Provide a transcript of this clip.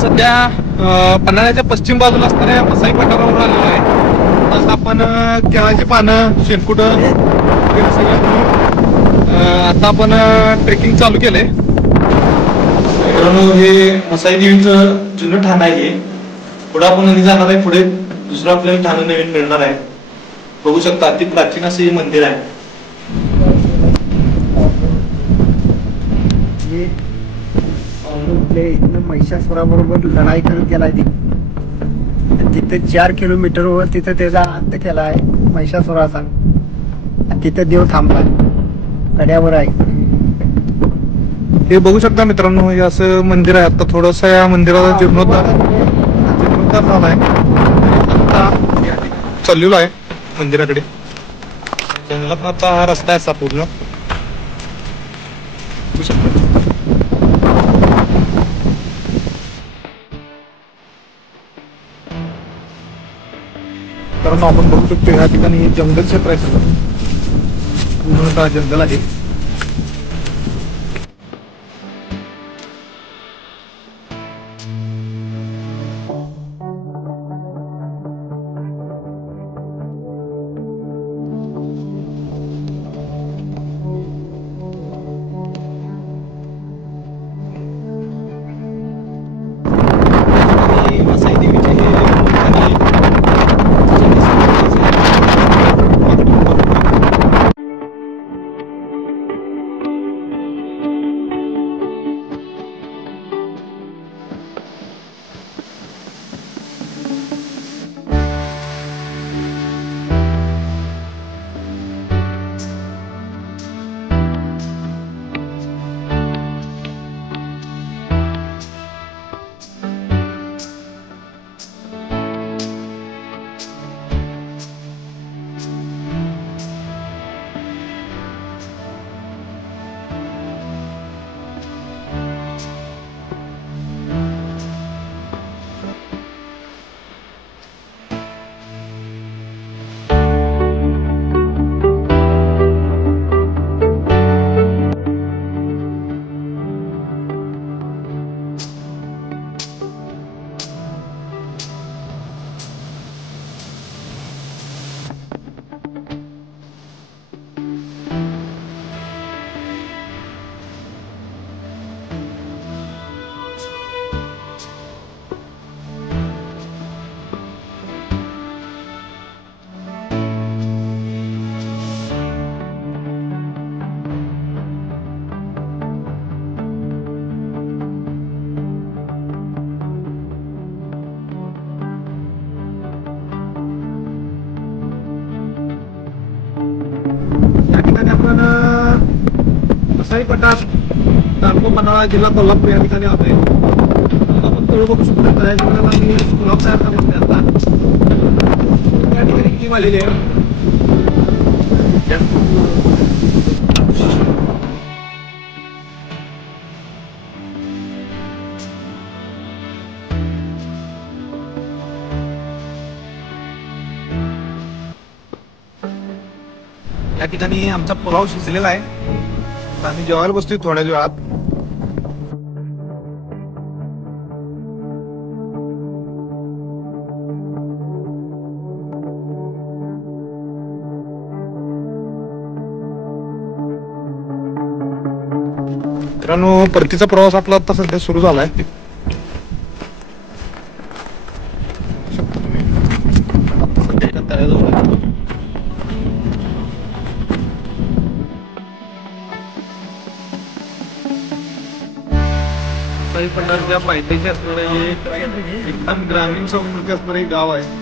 सध्या पन्हाळ्याच्या पश्चिम बाजूला असणाऱ्या मसाई पठारावर आलेलो आहे. आज आपण केळाची पानं, शेणकुट वगैरे सगळं आता आपण ट्रेकिंग चालू केलंय. मित्रांनो, हे मसाई देवीचं जुनं ठाण आहे. पुढे आपण जाणार आहे. पुढे दुसरं आपल्याला ठाणं नवीन मिळणार आहे. बघू शकता, अति प्राचीन असं हे मंदिर आहे. महिषासुराबरोबर लढाई करत गेलाय तिथे 4 किलोमीटरवर तिथे त्याचा अंत केला आहे महिषासुराचा. तिथे देव थांबलाय, कड्यावर आहे. हे बघू शकता मित्रांनो, हे असं मंदिर आहे. आता थोडस या मंदिराचा जीर्णोद्धार झालाय. चाललेलो आहे मंदिराकडे. जंगलात आता हा रस्ता आहे पूर्ण. बघू शकता. कारण आपण बघू शकतो या ठिकाणी जंगल क्षेत्र आहे. पूर्णतः जंगल आहे. मसाई देवीचे आपण मसाई पठार, तालुका पन्हाळा, जिल्हा कोल्हापूर या ठिकाणी आलोय. आपण थोडं बघू शकतो. आम्ही गुलाब तयार करतो आता या ठिकाणी टीम आलेली आहे. या ठिकाणी आमचा पुलाव शिजलेला आहे. आम्ही जेवायला बसतोय थोड्या वेळात. मित्रांनो, परतीचा प्रवास आपला आता सध्या सुरू झालाय. पठारच्या पायथ्याशी असणारं एकदम ग्रामीण संस्कृती असणारं एक गाव आहे.